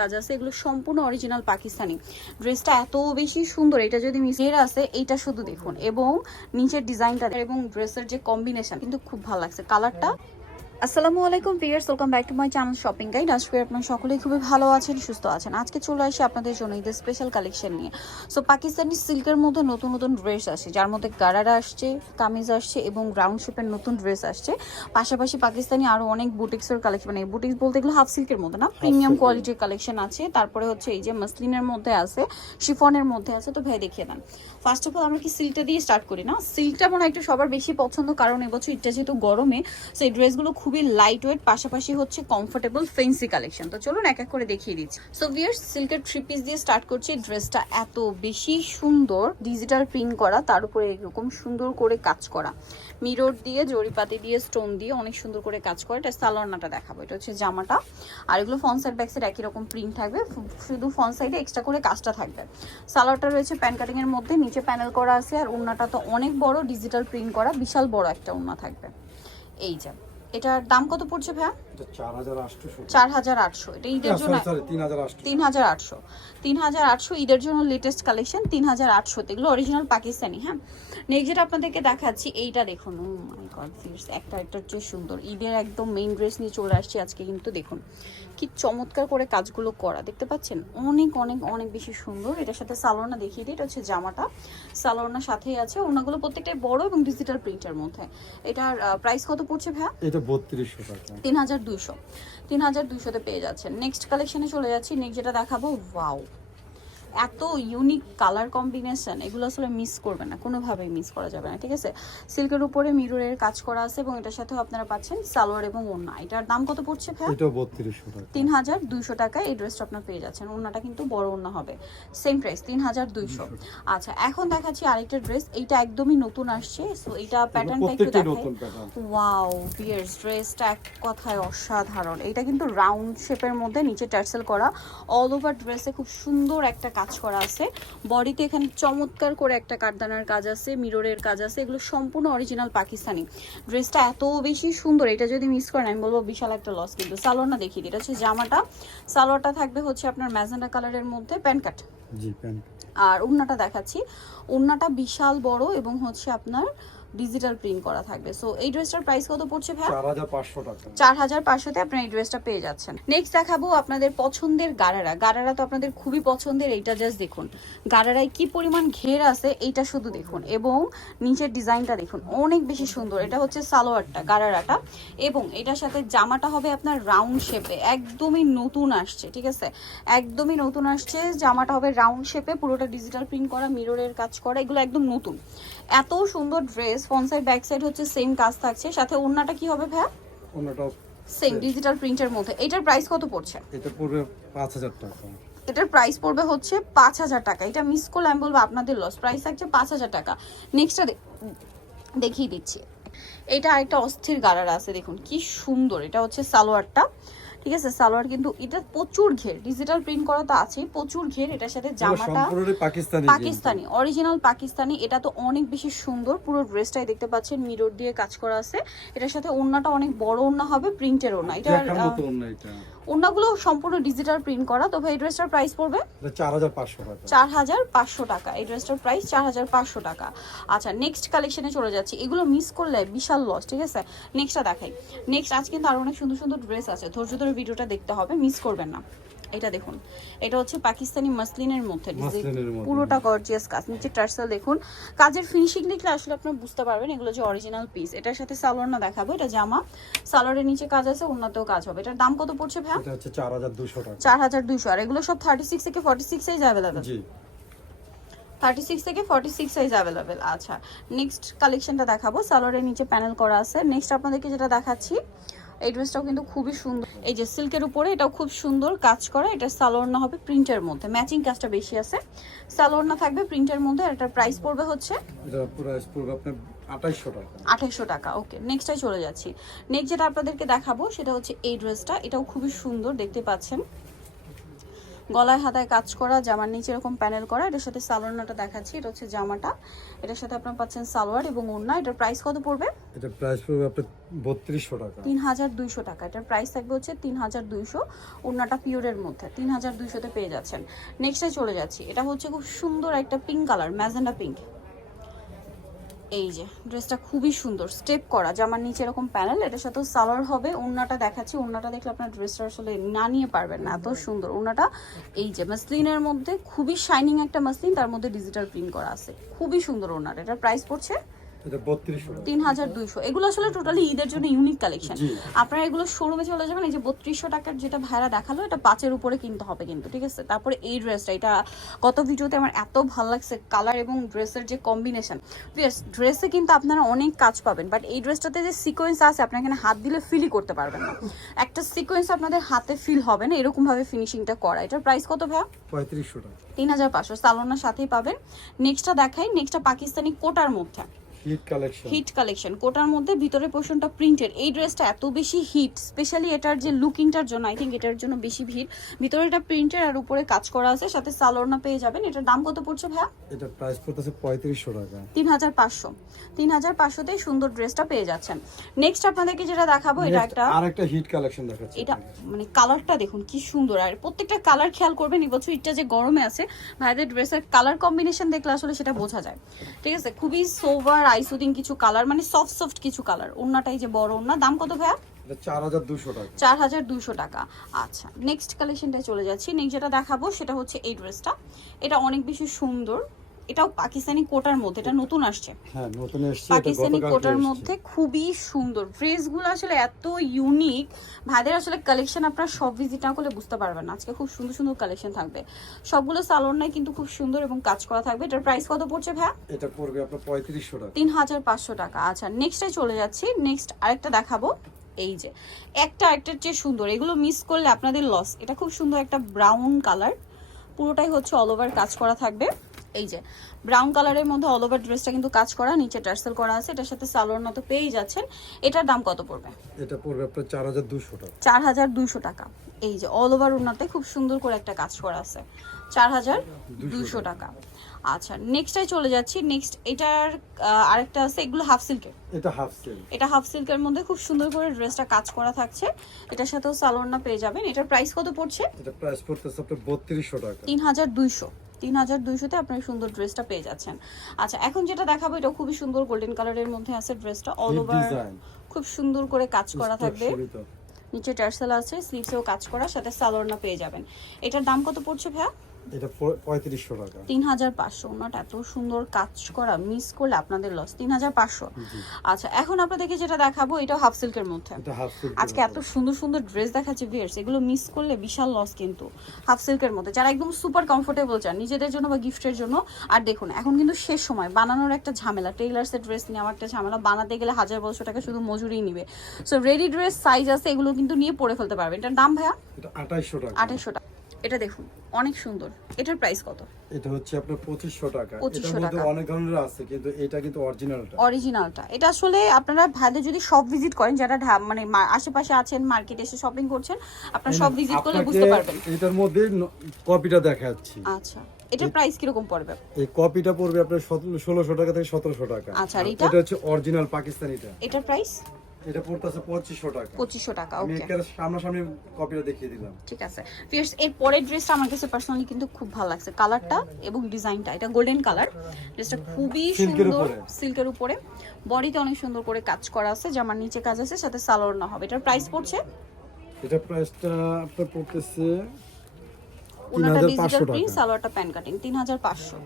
কাজ আছে, এগুলো সম্পূর্ণ অরিজিনাল পাকিস্তানি। ড্রেসটা এত বেশি সুন্দর, এটা যদি মিসের আছে এইটা শুধু দেখুন, এবং নিচের ডিজাইনটা এবং ড্রেসের যে কম্বিনেশন কিন্তু খুব ভালো লাগছে কালারটা। আসসালামু আলাইকুম viewers, welcome back to my channel shopping guide. আজকে আপনারা সকলেই খুবই ভালো আছেন, সুস্থ আছেন। আজকে চলে আসি আপনাদের জন্য ঈদের স্পেশাল কালেকশন নিয়ে। সো পাকিস্তানি সিল্কের মধ্যে নতুন নতুন ড্রেস আসছে, যার মধ্যে গারারা আসছে, কামিজ আসছে এবং রাউন্ড শেপের নতুন ড্রেস আসছে। পাশাপাশি পাকিস্তানি আরও অনেক বুটিক্সের কালেকশন, মানে বুটিক্স বলতে গেলে হাফ সিল্কের মধ্যে না, প্রিমিয়াম কোয়ালিটির কালেকশন আছে। তারপরে হচ্ছে এই যে মাসলিনের মধ্যে আছে, শিফনের মধ্যে আছে। তো ভাই দেখিয়ে দেন। ফার্স্ট অফ অল আমরা কি সিল্কটা দিয়ে স্টার্ট করি না? সিল্কটা মনে হয় একটু সবার বেশি পছন্দ, কারণ এবছর এটা যেহেতু গরমে, সো এই ড্রেসগুলো খুবই লাইট ওয়েট, পাশাপাশি হচ্ছে কমফোর্টেবল ফেন্সি কালেকশন। তো চলুন এক এক করে দেখিয়ে দিচ্ছি। সো ভিউয়ার্স, সিল্কের থ্রি পিস দিয়ে স্টার্ট করছি। ড্রেসটা এত বেশি সুন্দর, ডিজিটাল প্রিন্ট করা, তার উপরে এরকম সুন্দর করে কাজ করা, মিরর দিয়ে জরিপাতি দিয়ে স্টোন দিয়ে অনেক সুন্দর করে কাজ করা। এটা সালোয়ারটা দেখাবো, এটা হচ্ছে জামাটা। আর এগুলো ফ্রন্ট সাইড ব্যাক সাইড একই রকম প্রিন্ট থাকবে, শুধু ফ্রন্ট সাইডে এক্সট্রা করে কাজটা থাকবে। সালোয়ারটা রয়েছে প্যান কাটিং এর মধ্যে, নিচে প্যানেল করা আছে। আর ওড়নাটা তো অনেক বড়, ডিজিটাল প্রিন্ট করা, বিশাল বড় একটা ওড়না থাকবে। এই যে এটার দাম কত পড়ছে ভাইয়া? 4800। এটা ঈদের জন্য 3800 ঈদের জন্য লেটেস্ট কালেকশন 3800। এগুলো অরিজিনাল পাকিস্তানি। হ্যাঁ, নেক্সট যেটা আপনাদেরকে দেখাচ্ছি এইটা দেখুন। ও মাই গড ফিয়ার্স, একটা হচ্ছে সুন্দর ঈদের একদম মেইন ড্রেস নিয়ে চলে আসছি আজকে। কিন্তু দেখুন কি চমৎকার করে কাজগুলো করা, দেখতে পাচ্ছেন? অনেক অনেক অনেক বেশি সুন্দর। এটার সাথে সালোয়ারটা দেখিয়ে দিই, এটা হচ্ছে জামাটা, সালোয়ারটার সাথেই আছে। ওনাগুলো প্রত্যেকটাই বড় এবং ডিজিটাল প্রিন্টের মধ্যে। এটার প্রাইস কত পড়ছে ভাইয়া? এটা 3200 টাকা। 3200 পেয়ে যাচ্ছেন। নেক্সট কালেকশনে চলে যাচ্ছি। নেক্সট যেটা দেখাবো, ওয়াও, এত ইউনিক কালার কম্বিনেশন, এগুলো আসলে মিস করবে না, কোনোভাবেই মিস করা যাবে না। ঠিক আছে, সিল্কের উপরে মিররের কাজ করা আছে এবং এটার সাথেও আপনারা পাচ্ছেন সালোয়ার এবং ওড়না। এটার দাম কত পড়ছে ভাই? এটা 3200 টাকা। 3200 টাকায় এই ড্রেসটা আপনারা পেয়ে যাচ্ছেন। ওড়নাটা কিন্তু বড় ওড়না হবে, সেম প্রাইস 3200। আচ্ছা, এখন দেখাচ্ছি আরেকটা ড্রেস, এইটা একদমই নতুন আসছে। সো এইটা প্যাটার্নটা একটু দেখাই। ওয়াও ভিউয়ার্স, ড্রেসটা এক কথায় অসাধারণ। এটা কিন্তু রাউন্ড শেপের মধ্যে, নিচে টার্সেল করা, অল ওভার ড্রেসে খুব সুন্দর একটা কাজ করা আছে। বডিতে এখানে চমৎকার করে একটা কাঠদানার কাজ আছে, মিররের কাজ আছে। এগুলো সম্পূর্ণ অরিজিনাল পাকিস্তানি। ড্রেসটা এত বেশি সুন্দর, এটা যদি মিস করেন আমি বলবো বিশাল একটা লস। কিন্তু সালোয়ারটা দেখিয়ে দিই, এটা হচ্ছে জামাটা। সালোয়ারটা থাকবে হচ্ছে আপনার ম্যাজেন্ডা কালারের মধ্যে, প্যান্ট কাট। জি, প্যান্ট। আর ওড়নাটা দেখাচ্ছি, ওড়নাটা বিশাল বড় এবং হচ্ছে আপনার ডিজিটাল প্রিন্ট করা থাকবে। সো এই ড্রেসটার প্রাইস কত পড়ছে ভাই? 4500 টাকা। 4500-তে আপনারা এই ড্রেসটা পেয়ে যাচ্ছেন। নেক্সট দেখাবো আপনাদের পছন্দের গারারা। গারারা তো আপনাদের খুবই পছন্দের। এইটা জাস্ট দেখুন, গারারায় কি পরিমাণ ঘের আছে এইটা শুধু দেখুন, এবং নিচের ডিজাইনটা দেখুন, অনেক বেশি সুন্দর। এটা হচ্ছে সালোয়ারটা, গারারাটা, এবং এটার সাথে জামাটা হবে আপনার রাউন্ড শেপে, একদমই নতুন আসছে। ঠিক আছে, একদমই নতুন আসছে। জামাটা হবে রাউন্ড শেপে, পুরোটা ডিজিটাল প্রিন্ট করা, মিররের কাজ করা, এগুলো একদম নতুন। এত সুন্দর dress, front side back side হচ্ছে সেম কাজ থাকছে। সাথে ওড়নাটা কি হবে ভাইয়া? ওড়নাটাও সেম ডিজিটাল প্রিন্টের মধ্যে। এটার প্রাইস কত পড়ছে? এটা পড়বে 5000 টাকা। এটার প্রাইস পড়বে হচ্ছে 5000 টাকা। এটা মিস করলে আমি বলবো আপনাদের লস। প্রাইস থাকছে 5000 টাকা। নেক্সটটা দেখিয়ে দিচ্ছি। এটা আরেকটা অস্থির গারারা আছে, দেখুন কি সুন্দর। এটা হচ্ছে সালোয়ারটা। ঠিক আছে, সালোয়ার কিন্তু এটা প্রচুর ঘের, ডিজিটাল প্রিন্ট করা তো আছে, প্রচুর ঘের। এটার সাথে জামাটা পাকিস্তানি, অরিজিনাল পাকিস্তানি। এটা তো অনেক বেশি সুন্দর। পুরো ড্রেসটাই দেখতে পাচ্ছেন মিরর দিয়ে কাজ করা আছে। এটার সাথে ওড়নাটা অনেক বড় ওড়না হবে, প্রিন্টের ওড়না। এটা ওড়নাগুলো সম্পূর্ণ ডিজিটাল প্রিন্ট করা। তো ভাই এই ড্রেসটার প্রাইস পড়বে 4500 টাকা। 4500 টাকা। এই ড্রেসটার প্রাইস 4500 টাকা। আচ্ছা, নেক্সট কালেকশনে চলে যাচ্ছি। এগুলো মিস করলে বিশাল লস। ঠিক আছে, নেক্সটটা দেখাই। নেক্সট আজ কিন্তু আরো অনেক সুন্দর সুন্দর ড্রেস আছে, ধৈর্য ধরে ভিডিওটা দেখতে হবে, মিস করবেন না। এটা দেখুন, এটা হচ্ছে পাকিস্তানি মাসলিনের মধ্যে, পুরোটা গর্জিয়াস কাজ। নিচে টার্সেল দেখুন, কাজের ফিনিশিং দেখলে আসলে আপনারা বুঝতে পারবেন এগুলো যে অরিজিনাল পিস। এটার সাথে সালোয়ার না দেখাবো, এটা জামা, সালোয়ারের নিচে কাজ আছে, ওড়নাতেও কাজ হবে। এটার দাম কত পড়ছে ভাই? এটা হচ্ছে 4200 টাকা। 4200। আর এগুলো সব 36 থেকে 46 সাইজ अवेलेबल। জি, 36 থেকে 46 সাইজ अवेलेबल। আচ্ছা, নেক্সট কালেকশনটা দেখাবো। সালোয়ারের নিচে প্যানেল করা আছে। নেক্সট আপনাদেরকে যেটা দেখাচ্ছি, এই ড্রেসটাও কিন্তু খুবই সুন্দর। এই যে সিল্কের উপরে এটাও খুব সুন্দর কাজ করা। এটা সালোয়ার না হবে প্রিন্টের মধ্যে, ম্যাচিং কাজটা বেশি আছে। সালোয়ার না থাকবে প্রিন্টের মধ্যে। আর এটার প্রাইস পড়বে হচ্ছে, এটা প্রাইস পড়বে আপনার 2800 টাকা। 2800 টাকা। ওকে, নেক্সটে চলে যাচ্ছি। নেক্সট যেটা আপনাদেরকে দেখাবো সেটা হচ্ছে এই ড্রেসটা। এটাও খুবই সুন্দর, দেখতে পাচ্ছেন গলায় হাতায় কাজ করা, জামার নিচে এরকম প্যানেল করা। এটার সাথে সালোয়ারটা দেখাচ্ছি, এটা হচ্ছে জামাটা, এটার সাথে আপনারা পাচ্ছেন সালোয়ার এবং ওড়না। এটার প্রাইস কত পড়বে? এটা প্রাইস পড়বে আপনার 3200 টাকা। 3200 টাকা। এটার প্রাইস থাকবে হচ্ছে 3200। ওড়নাটা পিওরের মধ্যে 3200-তে পেয়ে যাচ্ছেন। নেক্সটে চলে যাচ্ছি, এটা হচ্ছে খুব সুন্দর একটা পিঙ্ক কালার, ম্যাজেন্ডা পিঙ্ক। এই যে ড্রেসটা খুবই সুন্দর, স্টেপ করা, জামার নিচে এরকম প্যানেল, এটার সাথেও সালোয়ার হবে। ওড়নাটা দেখাচ্ছি, ওড়নাটা দেখলে আপনার ড্রেসটা আসলে না নিয়ে পারবেন না, এত সুন্দর ওড়নাটা। এই যে মাসলিনের মধ্যে খুবই শাইনিং একটা মাসলিন, তার মধ্যে ডিজিটাল প্রিন্ট করা আছে, খুবই সুন্দর ওড়নাটা। এটার প্রাইস পড়ছে এটা 3200 টাকা। 3200। এগুলো আসলে টোটালি ঈদের জন্য ইউনিক কালেকশন। জি। আপনারা এগুলো শোরুমে চলে যাবেন, এই যে 3200 টাকার যেটা ভাড়া দেখালো, এটা 5-এর উপরে কিনতে হবে কিন্তু, ঠিক আছে? তারপরে এই ড্রেসটা, এটা গত ভিডিওতে আমার এত ভালো লাগছে, কালার এবং ড্রেসের যে কম্বিনেশন। ড্রেসে কিন্তু আপনারা অনেক কাজ পাবেন, বাট এই ড্রেসটাতে যে সিকোয়েন্স আছে, আপনারা এখানে হাত দিলে ফিলই করতে পারবেন না। একটা সিকোয়েন্স আপনাদের হাতে ফিল হবে না, এরকম ভাবে ফিনিশিংটা করা। এটার প্রাইস কত ভাইয়া? 3500 টাকা। 3500। সালোনার সাথেই পাবেন। নেক্সটটা দেখাই, নেক্সটটা পাকিস্তানি কোটার মধ্যে হিট কালেকশন। হিট কালেকশন, কোটার মধ্যে ভিতরের পোর্শনটা প্রিন্টেড। এই ড্রেসটা এত বেশি হিট, স্পেশালি এটার যে লুকিংটার জন্য, আই থিঙ্ক এটার জন্য বেশি ভিড়। ভিতরে এটা প্রিন্টেড আর উপরে কাজ করা আছে, সাথে সালোয়ারনা পেয়ে যাবেন। এটার দাম কত পড়ছে ভাইয়া? এটা প্রাইস পড়তেছে 3500 টাকা। 3500। 3500-তে সুন্দর ড্রেসটা পেয়ে যাচ্ছেন। নেক্সট আপনাদেরকে যেটা দেখাবো, এটা একটা আরেকটা হিট কালেকশন দেখাচ্ছি। এটা মানে কালারটা দেখুন কি সুন্দর, আর প্রত্যেকটা কালার খেয়াল করবেন। এবছর এটা যে গরমে আছে, ভাইদের ড্রেসের কালার কম্বিনেশন দেখলে আসলে সেটা বোঝা যায়, ঠিক আছে? খুবই সোভার আইসুদিং কিছু কালার, মানে সফট সফট কিছু কালার। ওড়নাটাই যে বড় ওড়না। দাম কত ভাইয়া? এটা 4200 টাকা। 4200 টাকা। আচ্ছা, নেক্সট কালেকশনটা চলে যাচ্ছি। নেক্সট যেটা দেখাবো সেটা হচ্ছে এই ড্রেসটা। এটা অনেক বেশি সুন্দর, এটাও পাকিস্তানি কোটার মধ্যে, এটা নতুন আসছে। হ্যাঁ, নতুন এসেছে। এটা পাকিস্তানি গতকাল কোটার এসেছে। মধ্যে খুবই সুন্দর ড্রেসগুলো, আসলে এত ইউনিক। ভাইদের আসলে কালেকশন আপনারা সব ভিজিট না করলে বুঝতে পারবেন না। আজকে খুব সুন্দর সুন্দর কালেকশন থাকবে, সবগুলো সালোয়ার নাই কিন্তু খুব সুন্দর এবং কাজ করা থাকবে। এটার প্রাইস কত পড়ছে ভাইয়া? এটা পড়বে আপনার 3500 টাকা। 3500 টাকা। আচ্ছা, নেক্সটে চলে যাচ্ছি। নেক্সট আরেকটা দেখাবো, এই যে একটা একটার চেয়ে সুন্দর, এগুলো মিস করলে আপনাদের লস। এটা খুব সুন্দর একটা ব্রাউন কালার, পুরোটাই হচ্ছে অল ওভার কাজ করা থাকবে। এই যে ব্রাউন কালারের মধ্যে অল ওভার ড্রেসটা কিন্তু কাজ করা, নিচে টার্সেল করা আছে। এটার সাথে সালোয়ার মতো পেয়েই যাচ্ছেন। এটার দাম কত পড়বে? এটা পড়বে আপনার 4200 টাকা। 4200 টাকা। এই যে অল ওভার ওনাতে খুব সুন্দর করে একটা কাজ করা আছে, 4200 টাকা। আচ্ছা, নেক্সটে চলে যাচ্ছি। নেক্সট এটার আরেকটা আছে, এগুলো হাফ সিল্কের। এটা হাফ সিল্ক। এটা হাফ সিল্কের মধ্যে খুব সুন্দর করে ড্রেসটা কাজ করা থাকছে। এটার সাথেও সালোয়ারটা পেয়ে যাবেন। এটার প্রাইস কত পড়ছে? এটা প্রাইস পড়তেছে আপনার 3200 টাকা। 3200। 3200-তে আপনার সুন্দর ড্রেসটা পেয়ে যাচ্ছেন। আচ্ছা, এখন যেটা দেখাবো, এটা খুবই সুন্দর গোল্ডেন কালারের মধ্যে আছে ড্রেসটা, অল ওভার খুব সুন্দর করে কাজ করা থাকবে। নিচে টার্সেল আছে, স্লিভসেও কাজ করা, সাথে সালোয়ারটা পেয়ে যাবেন। এটার দাম কত পড়ছে ভাইয়া? এটা 3500 টাকা। 3500। ওনাটা এত সুন্দর কাজ করা, মিস করলে আপনাদের লস। 3500। আচ্ছা, এখন আপনাদেরকে যেটা দেখাবো, এটা হাফ সিল্কের মধ্যে। এটা হাফ সিল্ক। আজকে এত সুন্দর সুন্দর ড্রেস দেখাচ্ছে ভিউয়ার্স, এগুলো মিস করলে বিশাল লস কিন্তু। হাফ সিল্কের মধ্যে যারা একদম সুপার কমফোর্টেবল চান নিজেদের জন্য বা গিফটের জন্য। আর দেখুন, এখন কিন্তু শেষ সময়, বানানোর একটা ঝামেলা, টেইলার্সের ড্রেস নেওয়ার একটা ঝামেলা, বানাতে গেলে 1000-1200 টাকা শুধু মজুরি নিবে। সো রেডি ড্রেস সাইজ আছে, এগুলো কিন্তু নিয়ে পরে ফেলতে পারবেন। এটার দাম ভাইয়া? এটা 2800 টাকা। 2800 টাকা। এটা দেখুন অনেক সুন্দর। এটার প্রাইস কত? এটা হচ্ছে আপনার 2500 টাকা। 2500 এটার মধ্যে টাকা। অনেক ধরনের আছে, কিন্তু এটা কিন্তু অরিজিনালটা। অরিজিনালটা। এটা আসলে আপনারা ভাইদের যদি সব ভিজিট করেন, যারা মানে আশেপাশে আছেন, মার্কেটে এসে শপিং করছেন, আপনারা সব ভিজিট করলে বুঝতে পারবেন। এটার মধ্যে কপিটা দেখাচ্ছি। আচ্ছা, এটার প্রাইস কিরকম পড়বে? এই কপিটা পড়বে আপনার 1600 টাকা থেকে 1700 টাকা। আচ্ছা, আর এটা হচ্ছে অরিজিনাল পাকিস্তানিটা। এটার প্রাইস? এটা পড়তেছে 2500 টাকা। 2500 টাকা। আমি ওকে, এর সামনাসামনি কপিটা দেখিয়ে দিলাম। ঠিক আছে। ফিয়ার্স, এর পরের ড্রেসটা আমার কাছে পার্সোনালি কিন্তু খুব ভালো লাগছে, কালারটা এবং ডিজাইনটা। এটা গোল্ডেন কালার, ড্রেসটা খুবই সুন্দর, সিল্কের উপরে, বডিতে অনেক সুন্দর করে কাজ করা আছে, জামার নিচে কাজ আছে, সাথে সালোয়ার না হবে। এটার প্রাইস পড়ছে? এটা প্রাইসটা আপনার পড়তেছে ওনাটা ডিজিটাল 3500 প্রিন্ট, টাকা। সালোয়ারটা প্যান কাটিং। 3500।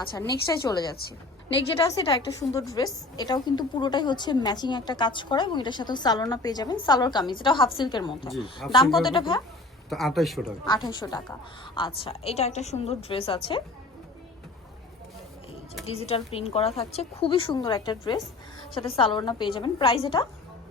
আচ্ছা, নেক্সটটাই চলে যাচ্ছি। নেক্সট যেটা আছে, এটা একটা সুন্দর ড্রেস, এটাও কিন্তু পুরোটাই হচ্ছে ম্যাচিং একটা কাজ করা, এবং এটার সাথে সালোয়ারটা পেয়ে যাবেন, সালোয়ার কামিজ। এটাও হাফ সিল্কের মধ্যে। জি, half দাম silk কত এর এটা মধ্যে। ভাই? এটা 2800 টাকা। 2800 টাকা। আচ্ছা, এটা একটা সুন্দর ড্রেস আছে, এই যে ডিজিটাল প্রিন্ট করা থাকছে, খুবই সুন্দর একটা ড্রেস, সাথে সালোয়ারটা পেয়ে যাবেন। প্রাইস এটা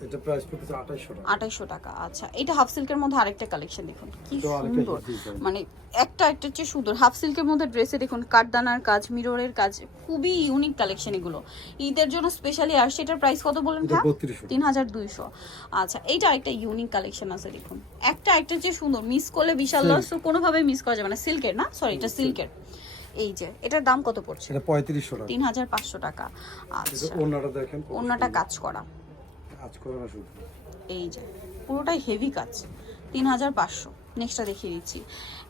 এটা প্রাইস পড়তেছে 2800 টাকা। 2800 টাকা। আচ্ছা, এটা হাফ সিল্কের মধ্যে আরেকটা কালেকশন দেখুন কি এটাও আরেকটা সুন্দর, huge design। মানে একটা চেয়ে সুন্দর। হাফ সিল্কের মধ্যে ড্রেসে দেখুন কাঠদানার কাজ, মিররের কাজ, খুবই ইউনিক কালেকশন এগুলো। ঈদের জন্য স্পেশালি আসছে। এটার প্রাইস কত বলেন এটা ভাই? 3200 3200। আচ্ছা, এইটা একটা ইউনিক কালেকশন আছে দেখুন, একটা চেয়ে সুন্দর। মিস করলে বিশাল লস, তো কোনোভাবে মিস করা যাবে না। সিল্কের না, সরি এটা সিল্কের। এই যে এটার দাম কত পড়ছে? এটা 3500 টাকা। 3500 টাকা। এটা আচ্ছা, ওন্নাটা দেখেন, ওন্নাটা কাজ করা, কাজ করে না শুধু। এই যে পুরোটাই হেভি কাজ, 3500। নেক্সটটা দেখিয়ে দিচ্ছি,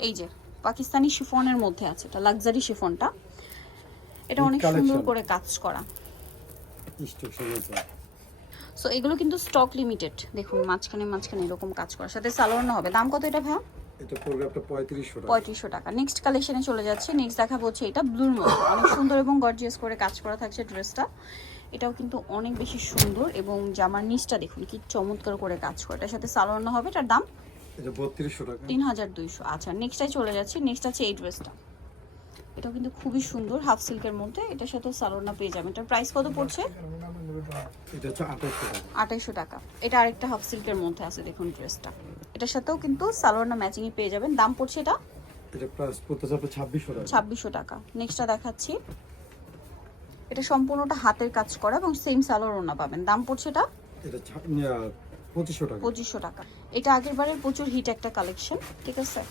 এই যে পাকিস্তানি শিফনের মধ্যে আছে, এটা লাক্সারি শিফনটা, এটা অনেক সুন্দর করে কাজ করা। স্টক আছে। সো এগুলো কিন্তু স্টক লিমিটেড, দেখুন মাঝখানে এরকম কাজ করা, সাথে সালোয়ার হবে। দাম কত এটা ভাইয়া? এটা পড়বে আপনার 3500 টাকা। 3500 টাকা। নেক্সট কালেকশনে চলে যাচ্ছে। নেক্সট দেখা হচ্ছে এটা ব্লুর মধ্যে, অনেক সুন্দর এবং গর্জিয়াস করে কাজ করা থাকছে ড্রেসটা। এটাও কিন্তু অনেক বেশি সুন্দর, এবং জামার নিচটা দেখুন কি চমৎকার করে কাজ করে। এটার সাথে সালোয়ার হবে, এটার দাম এটা 3200 টাকা। 3200। আচ্ছা, নেক্সটটাই চলে যাচ্ছি। নেক্সট আছে এই ড্রেসটা, এটাও কিন্তু খুবই সুন্দর, হাফ সিল্কের মধ্যে, এটার সাথে সালোয়ার পেয়ে যাবেন। এটার প্রাইস কত পড়ছে? এটা হচ্ছে 2800 টাকা। 2800 টাকা। এটা আরেকটা হাফ সিল্কের মধ্যে আছে দেখুন ড্রেসটা, এটার সাথেও কিন্তু সালোয়ার ম্যাচিংই পেয়ে যাবেন। দাম পড়ছে এটা এটা প্রাইস পড়তেছে আপনার 2600 টাকা। 2600 টাকা। নেক্সটটা দেখাচ্ছি, এটা সম্পূর্ণটা হাতের কাজ করা এবং সেম সালোয়ার ওড়না পাবেন। দাম পড়ছে এটা এটা 2500 টাকা। 2500 টাকা। এটা আগের বারের প্রচুর হিট একটা কালেকশন, ঠিক আছে,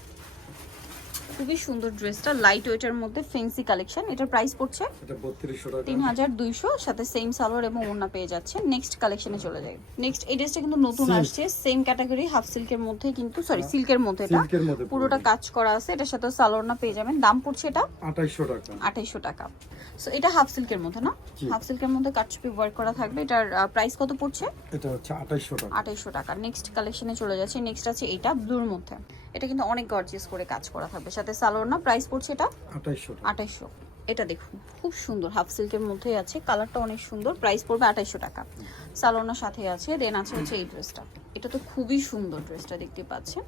খুবই সুন্দর ড্রেসটা, লাইট ওয়েটের মধ্যে ফেন্সি কালেকশন। এটার প্রাইস পড়ছে এটা 3200 টাকা। 3200, সাথে সেম সালোয়ার এবং ওড়না পেয়ে যাচ্ছে। নেক্সট কালেকশনে চলে যাই। নেক্সট এই ড্রেসটা কিন্তু নতুন Silk। আসছে, সেম ক্যাটাগরি, হাফ সিল্কের মধ্যে, কিন্তু সরি সিল্কের মধ্যে, এটা সিল্কের মধ্যে পুরোটা কাজ করা আছে, এটার সাথে সালোয়ার পেয়ে যাবেন। দাম পড়ছে এটা 2800 টাকা। 2800 টাকা। সো এটা হাফ সিল্কের মধ্যে না, জি। হাফ সিল্কের মধ্যে কাটছুপি ওয়ার্ক করা থাকবে। এটার প্রাইস কত পড়ছে? এটা হচ্ছে 2800 টাকা। 2800 টাকা। নেক্সট কালেকশনে চলে যাচ্ছে। নেক্সট আছে এটা ব্লুর মধ্যে, এটা কিন্তু অনেক গর্জিয়াস করে কাজ করা থাকবে, সাথে সালোয়ার না। প্রাইস পড়ছে এটা 2800 টাকা। 2800। এটা দেখুন খুব সুন্দর, হাফ সিল্কের মধ্যেই আছে, কালারটা অনেক সুন্দর। প্রাইস পড়বে 2800 টাকা। সালোয়ার সাথে আছে। দেন আছে হচ্ছে এই ড্রেসটা, এটা তো খুবই সুন্দর ড্রেসটা, দেখতে পাচ্ছেন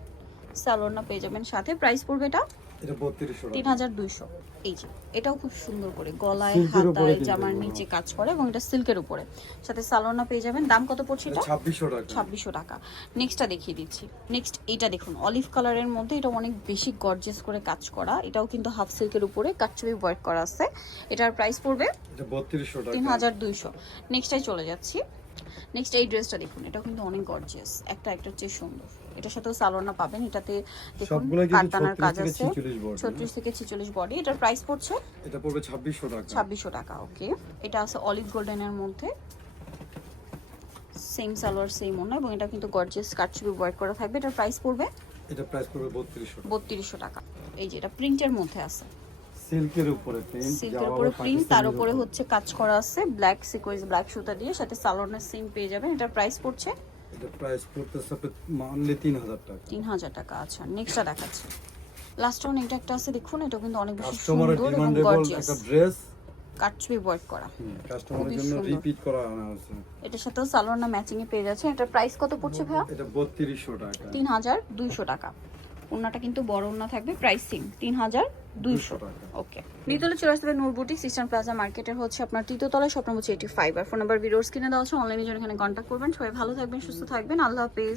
সালোয়ার পেয়ে যাবেন সাথে। প্রাইস পড়বে এটা এটা 3200 টাকা। 3200। এই যে এটাও খুব সুন্দর করে গলায়, সিল্কের উপরে হাতায়, কিন্তু জামার এগুলো। নিচে কাজ করে, এবং এটা সিল্কের উপরে, সাথে সালোয়ার পেয়ে যাবেন। দাম কত পড়ছে এটা এটা? 2600 টাকা। 2600 টাকা। নেক্সটটা দেখিয়ে দিচ্ছি। নেক্সট এটা দেখুন অলিভ কালারের মধ্যে, এটা অনেক বেশি গর্জিয়াস করে কাজ করা, এটাও কিন্তু হাফ সিল্কের উপরে কাটছবি ওয়ার্ক করা আছে। এটার প্রাইস পড়বে এটা 3200 টাকা। 3200। নেক্সটটাই চলে যাচ্ছি। নেক্সট এই ড্রেসটা দেখুন, এটাও কিন্তু অনেক গর্জিয়াস, একটা চেয়ে সুন্দর। এটার সাথেও সালোয়ার পাবেন, এটাতে দেখুন সবগুলাই কিন্তু কাটদানার কাজ 36 আছে, থেকে 46 বডি। 36 থেকে 46 বডি। এটার প্রাইস পড়ছে এটা পড়বে 2600 টাকা। 2600 টাকা। ওকে, এটা আছে অলিভ গোল্ডেনের মধ্যে, সেম সালোয়ার সেম ওড়না, এবং এটা কিন্তু গর্জিয়াস কাটছবি ওয়ার্ক করা থাকবে। এটার প্রাইস পড়বে এটা প্রাইস পড়বে 3200 টাকা। 3200 টাকা। এই যে এটা প্রিন্টের মধ্যে আছে, সিল্কের উপরে প্রিন্ট, সিল্কের উপরে প্রিন্ট, তার উপরে হচ্ছে কাজ করা আছে ব্ল্যাক সিকোয়েন্স, ব্ল্যাক সুতা দিয়ে, সাথে সালোয়ারের সেম পেয়ে যাবেন। এটার প্রাইস পড়ছে এটা প্রাইস পড়তেছে মানলে 3000 টাকা। 3000 টাকা। আচ্ছা, নেক্সটটা দেখাচ্ছি। লাস্ট ওয়ান এটা একটা আছে দেখুন, এটা কিন্তু অনেক বেশি কাস্টমারের সুন্দর এবং ডিমান্ডেবল গর্জিয়াস, একটা ড্রেস, কাটছবি ওয়ার্ক করা। কাস্টমারের খুবই জন্য সুন্দর। রিপিট করা আনা হয়েছে। এটার সাথেও সালোয়ার ম্যাচিং এ পেয়ে যাচ্ছে। এটার প্রাইস কত পড়ছে ভাইয়া? এটা 3200 টাকা। 3200 টাকা। ওন্নাটা কিন্তু বড় ওন্না থাকবে, প্রাইস সেম 3200 টাকা। ওকে। নিতলে চলে আসবে নূর বুটিক, ইস্টার্ন প্লাজা মার্কেটের হচ্ছে আপনার তৃতীয় তলায়, শপ নম্বর 85। আর ফোন নাম্বার ভিডিওস কিনে দেওয়া আছে, অনলাইনে জন্য এখানে কন্ট্যাক্ট করবেন। সবাই ভালো থাকবেন, সুস্থ থাকবেন, আল্লাহ হাফেজ।